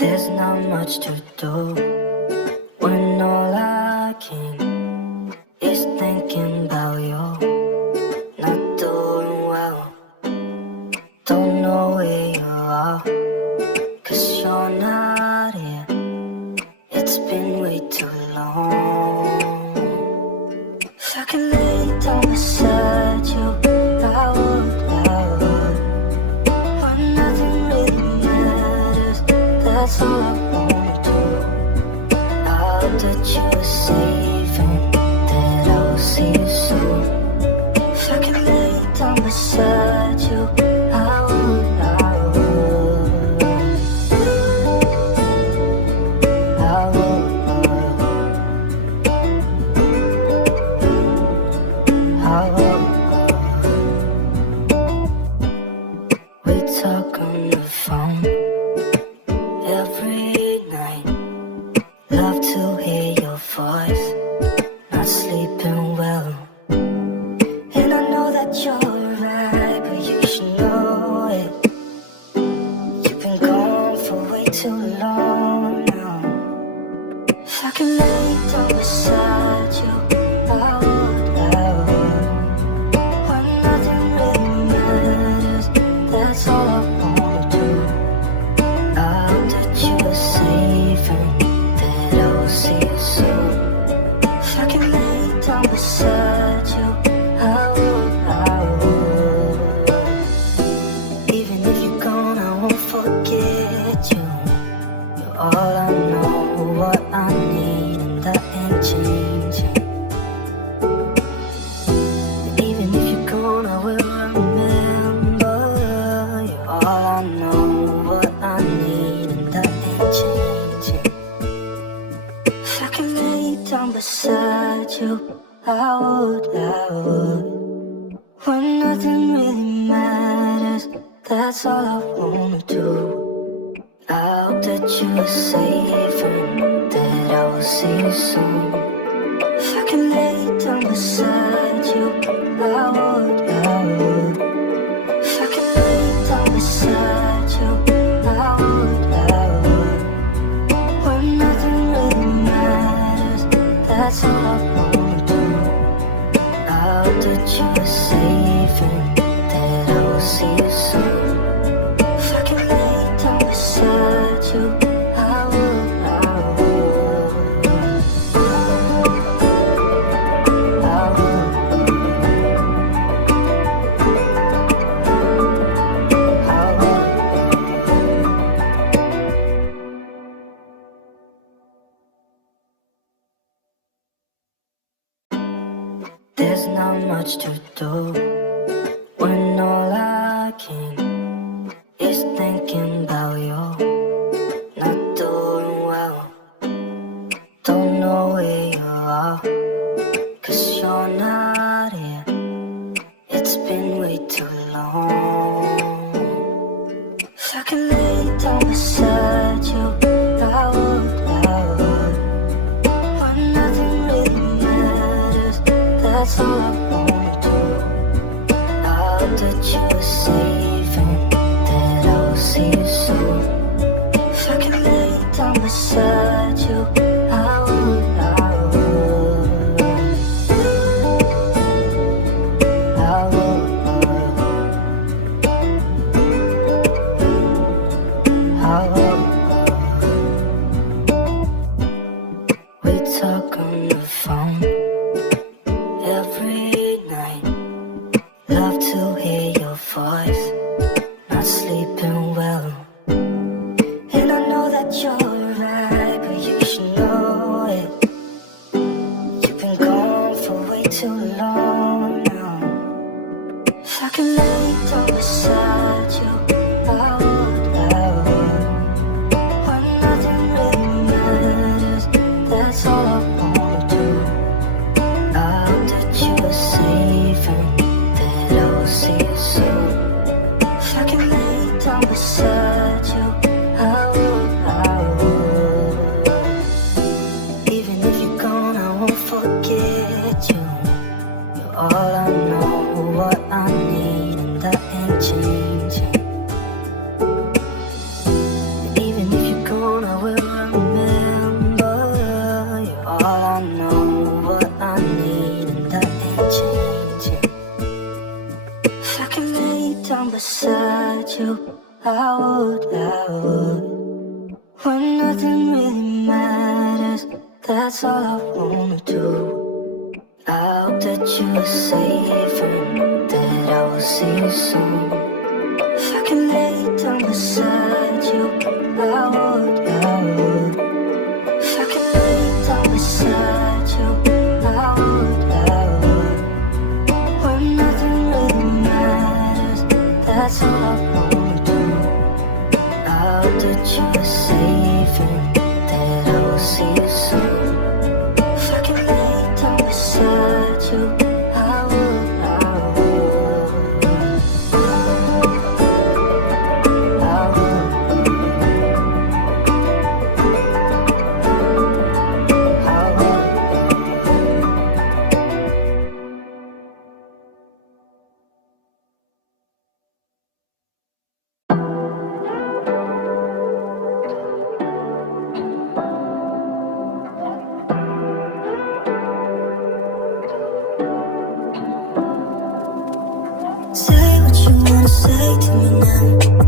There's not much to do when all I can is thinking about you. Not doing well, don't know where you are, 'cause you're not here. It's been way too long. If I can lay down beside you, I would. But nothing really matters, that's all I wanna do. I hope that you are safe and that I will see you soon. If I can lay down beside you, I would. We talk on the phone every night. Love to hear your voice. Not sleeping well, and I know that you're right, but you should know it. You've been gone for way too long now. If I can lay down beside you, I would. When nothing really matters, that's all I wanna do. I hope that you are safe and that I will see you soon. If I can lay down beside you, I would. Even if you're gone, I won't forget you. You're all I know, what I need, and that ain't changing. Even if you're gone, I will remember. You're all I know, what I need, and that ain't changing. If I can lay down beside you, I would. When nothing really matters, that's all I wanna do. I hope that you are safe and that I will see you soon. If I can lay down beside you, I would. If I can lay down beside you, I would. When nothing really matters, that's all I wanna do. I hope that you are safe and that I will see you soon. If I can lay down beside you, I would. There's not much to do when all I can is thinking about you. Not doing well, don't know where you are, 'cause you're not here. It's been way too long. If I can lay down beside you, I would. When nothing really matters, that's all I wanna do. I hope that you are safe and that I will see you soon. If I can lay down beside you, I would. We talk on the phone every night. Love to hear your voice. Not sleeping well, and I know that you're right, but you should know it. You've been gone for way too long now. If I can lay down beside you, I would. would. When nothing really matters, that's all I wanna do. I hope that you're safe and that I will see you soon. If I can lay down beside you, I would, I would. If I can lay down beside you, I would, I would. When nothing really matters, that's all I wanna do. I hope that you're safe and that I will see you soon. If I can lay down beside you, I would, I would. I would, I would. Say what you wanna say to me now.